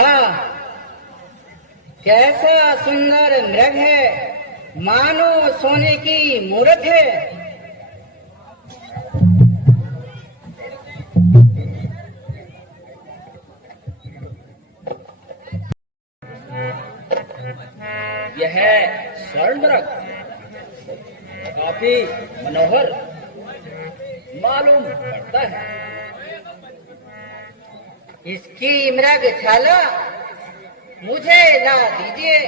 वाह, कैसा सुंदर मृग है, मानो सोने की मूरत है। यह स्वर्ण मृग काफी मनोहर मालूम पड़ता है। इसकी मृग छाला मुझे ला दीजिए।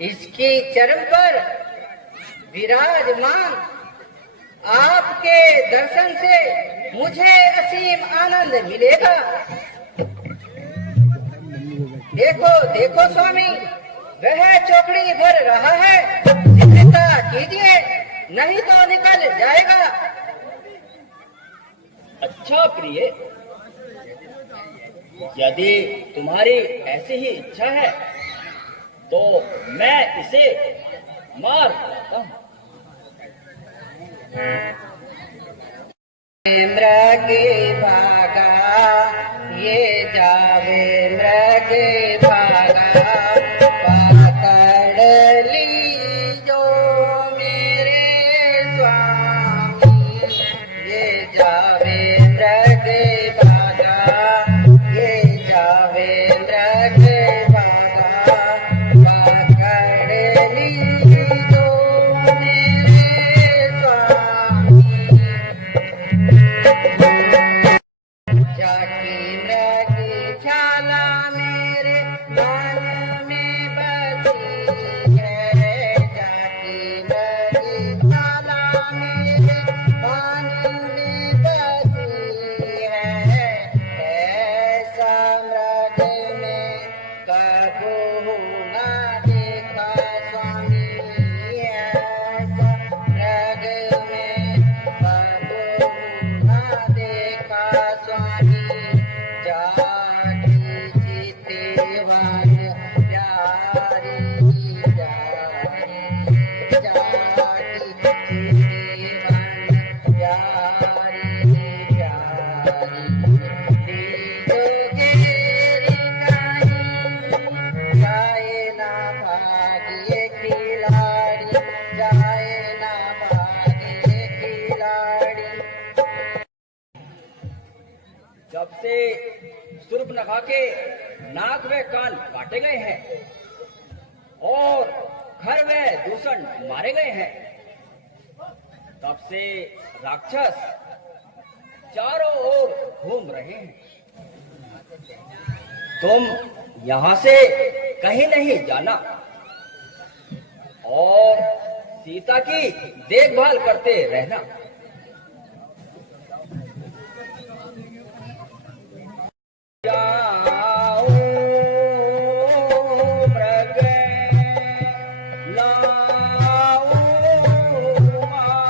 इसकी चरण पर विराजमान आपके दर्शन से मुझे असीम आनंद मिलेगा। देखो देखो स्वामी, वह चौकड़ी भर रहा है, चिंता कीजिए नहीं तो निकल जाएगा। अच्छा प्रिय, यदि तुम्हारी ऐसी ही इच्छा है तो मैं इसे मार देता हूँ। मृग भागा ये जावे, मृग भागा पकड़ ली जो मेरे स्वामी। ये जावे मृग भागा, ये जावे मृग भागा पकड़ ली जो मेरे स्वामी। जाकी मृग छाला मेरे मन में बसी है। जाकी मृग छाला मेरे मन में बसी है। ऐसा मृग में कबू न देखा स्वामी। ऐसा मृग में कबू न देखा स्वामी। जाकी चितवन प्यारी जाकी, जाकी चितवन प्यारी प्यारी। दीजो गेरी कहीं जाए ना भागे खिलाड़ी, जाए ना भागे खिलाड़ी। जब से सूर्पनखा के नाक व कान काटे गए हैं और घर व दूषण मारे गए हैं, तब से राक्षस चारों ओर घूम रहे हैं। तुम यहाँ से कहीं नहीं जाना और सीता की देखभाल करते रहना। जाओ मृग लाओ मारी,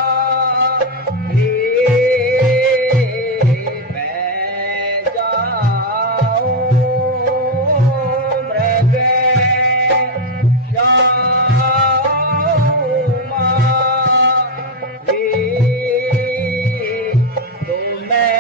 मैं जाओ मृग लाओ मारी। तो मैं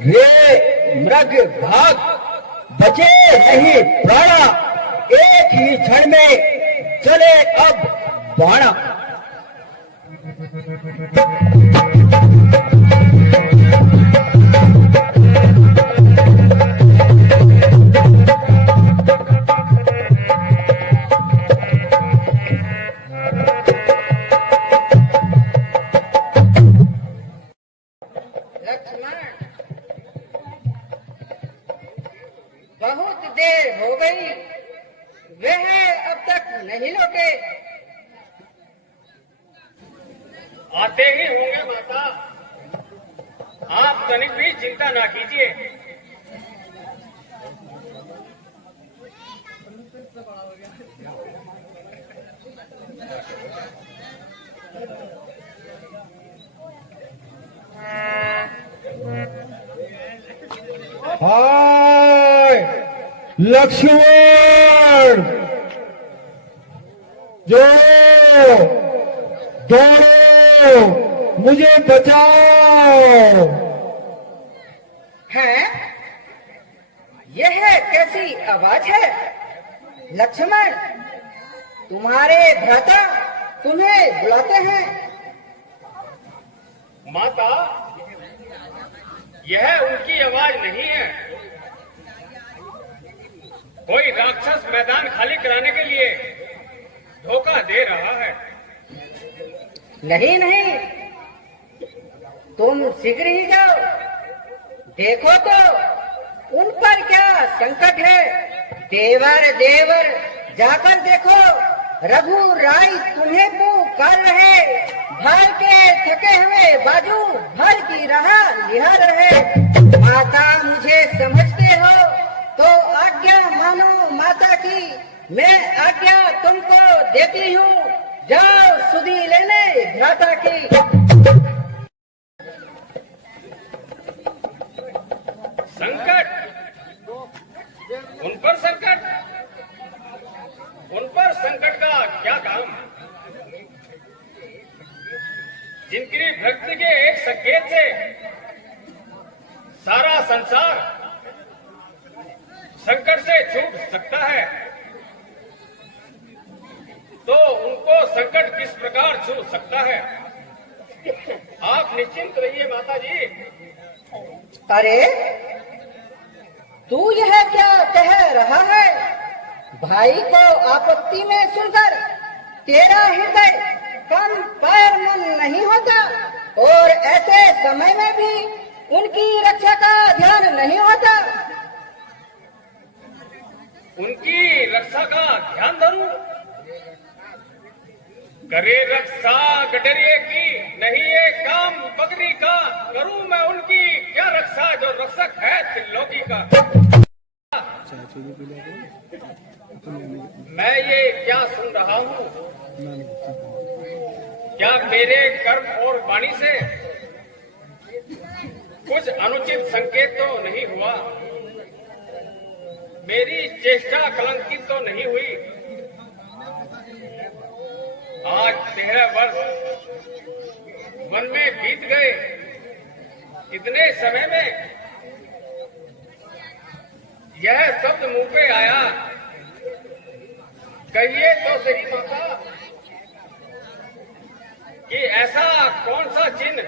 रे मृग भाग, बचे नहीं प्राणा, एक ही क्षण में चले अब बाणा। लक्ष्मण, बहुत देर हो गई, वह अब तक नहीं लौटे। आते ही होंगे माता, आप तनिक भी चिंता ना कीजिए। हाय लक्ष्मण, जो दौड़ो, मुझे बचाओ। हैं? यह कैसी आवाज है? लक्ष्मण, तुम्हारे भ्राता तुम्हें बुलाते हैं। माता, यह उनकी आवाज नहीं है। कोई राक्षस मैदान खाली कराने के लिए धोखा दे रहा है। नहीं नहीं, तुम शीघ्र ही जाओ, देखो तो उन पर क्या संकट है। देवर देवर जाकर देखो, रघु राय तुम्हें पुकार रहे, भर के थके हुए बाजू भर की रहा निहार रहे। माता मुझे समझते हो तो आज्ञा मानो माता की, मैं आज्ञा तुमको देती हूँ, जाओ सुधी लेने भ्राता की। संकट, उन पर संकट, उन पर संकट का क्या काम? जिनकी भक्ति के एक संकेत से सारा संसार संकट से छूट सकता है, तो उनको संकट किस प्रकार छू सकता है? आप निश्चिंत रहिए माता जी। अरे तू यह क्या कह रहा है? भाई को आपत्ति में सुनकर तेरा हृदय कम पैर मन नहीं होता, और ऐसे समय में भी उनकी रक्षा का ध्यान नहीं होता। उनकी रक्षा का ध्यान धरूं? करे रक्षा गडरिए की, नहीं ये काम बकरी का। करूं मैं उनकी क्या रक्षा, जो रक्षक है त्रिलोकी का। मैं ये क्या सुन रहा हूँ? क्या मेरे कर्म और वाणी से कुछ अनुचित संकेत तो नहीं हुआ? मेरी चेष्टा कलंकित तो नहीं हुई? आज 13 वर्ष वन में बीत गए, इतने समय में यह शब्द मुंह पे आया। कहिए तो सही माता कि ऐसा कौन सा चिन्ह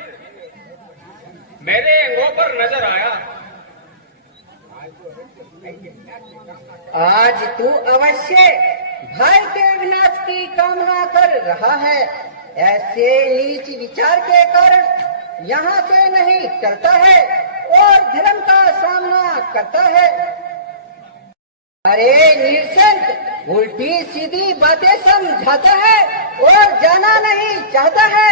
मेरे अंगों पर नजर आया? आज तू अवश्य भाई के विनाश की कामना कर रहा है। ऐसे नीच विचार के कारण यहाँ से नहीं टलता है और धर्म का सामना करता है। अरे निरसंत, उल्टी सीधी बातें समझाता है और जाना नहीं चाहता है।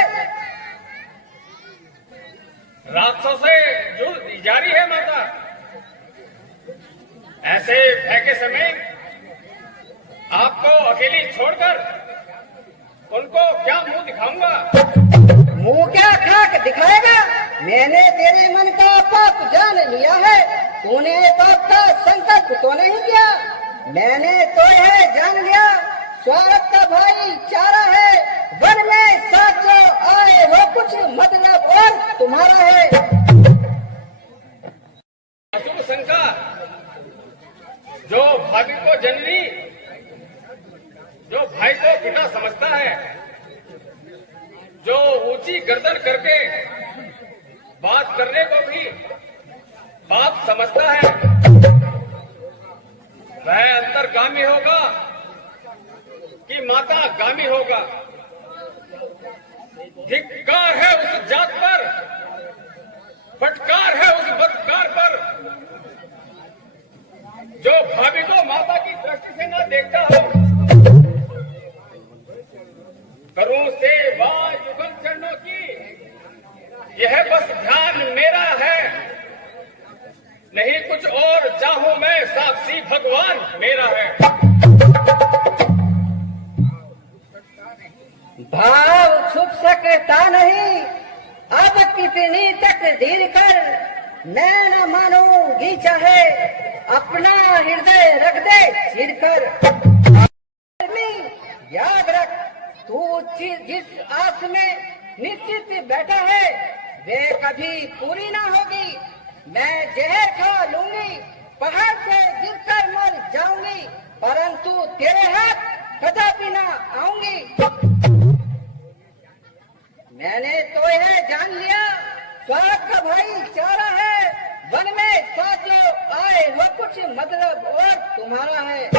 राक्षसों से युद्ध जारी है माता। ऐसे भय के समय आपको अकेली छोड़कर उनको क्या मुंह दिखाऊंगा? मुंह क्या खाक दिखाएगा? मैंने तेरे मन का पाप जान लिया है, तूने पाप का संकल्प तो नहीं किया। मैंने तो यह जान लिया, स्वार्थ का भाई चारा है, वन में साथ जो आए वो कुछ मतलब और तुम्हारा है। जननी जो भाई को पिता समझता है, जो ऊंची गर्दन करके बात करने को भी बाप समझता है, वह अंतर्गामी होगा कि माता गामी होगा। धिक्कार है उस जात पर, फटकार है उस बदकार पर, जो भाभी को माता की दृष्टि से न देखता हो। करूं सेवा युगल चरणों की, यह बस ध्यान मेरा है, नहीं कुछ और चाहूं मैं, साक्षी भगवान मेरा है। भाव छुप सकता नहीं, अब कितनी तकदीर कर, मैं न मानूंगी चाहे अपना हृदय रख दे चीर कर। याद रख, तू जिस आस में निश्चित बैठा है वे कभी पूरी ना होगी। मैं जहर खा लूंगी, पहाड़ से गिरकर मर जाऊंगी, परंतु तेरे हाथ कदापि ना आऊंगी। मैंने तो यह जान लिया, स्वार्थ का भाईचारा है, वन में साथ जो आए वो कुछ मतलब और तुम्हारा है।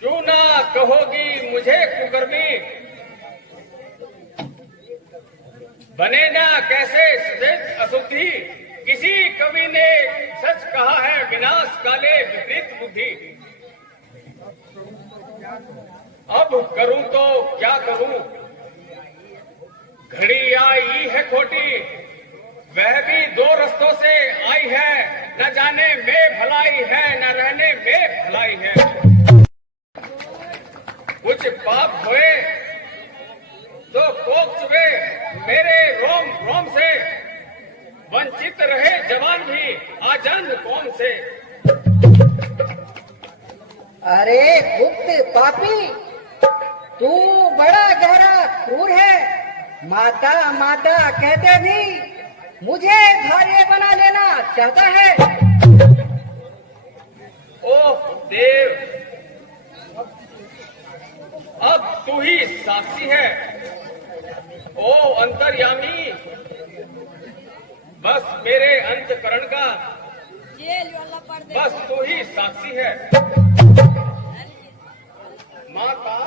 क्यों ना कहोगी मुझे कुकर्मी, बने ना कैसे सचेत अशुद्धि। किसी कवि ने सच कहा है, विनाश काले विपरीत बुद्धि। अब करूं तो क्या करूं, घड़ी आई है खोटी, वह भी दो रस्तों से आई है, न जाने में भलाई है न रहने में भलाई है। कुछ पाप हुए तो कोप चुके मेरे रोम रोम से, वंचित रहे जवान भी आजन्म कौम से। अरे गुप्त पापी, तू बड़ा गहरा क्रूर है। माता माता कहते भी मुझे धार्य बना लेना चाहता है। ओह देव, अब तू ही साक्षी है। ओ अंतर्यामी, बस मेरे अंतकरण का, बस तू ही साक्षी है। माता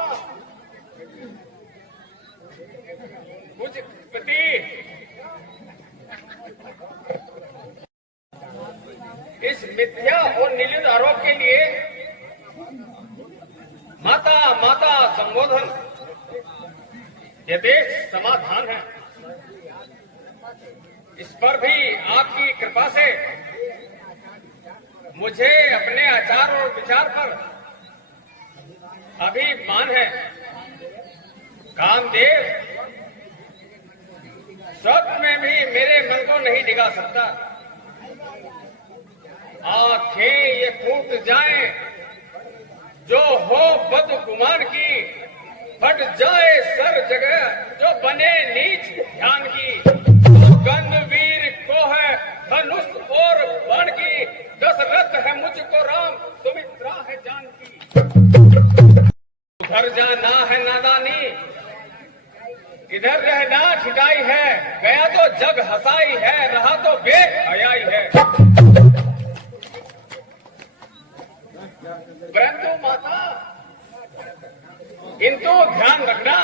कुछ पति इस मिथ्या और निर्लज आरोप के लिए माता माता संबोधन यथेष्ट समाधान है। इस पर भी आपकी कृपा से मुझे अपने आचार और विचार पर अभिमान है। कामदेव स्वप्न में भी मेरे मन को नहीं डिगा सकता। आंखें ये फूट जाएं जो हो बदगुमान की, फट जाए सर जगह जो बने नीच ध्यान की। गंधवीर को है धनुष और बाण की, दशरथ है मुझको राम, सुमित्रा है जानकी। उधर जाना है नादानी, इधर रहना छिटाई है, गया तो जग हंसाई है, रहा तो बेहयाई है। परंतु माता किंतु ध्यान रखना,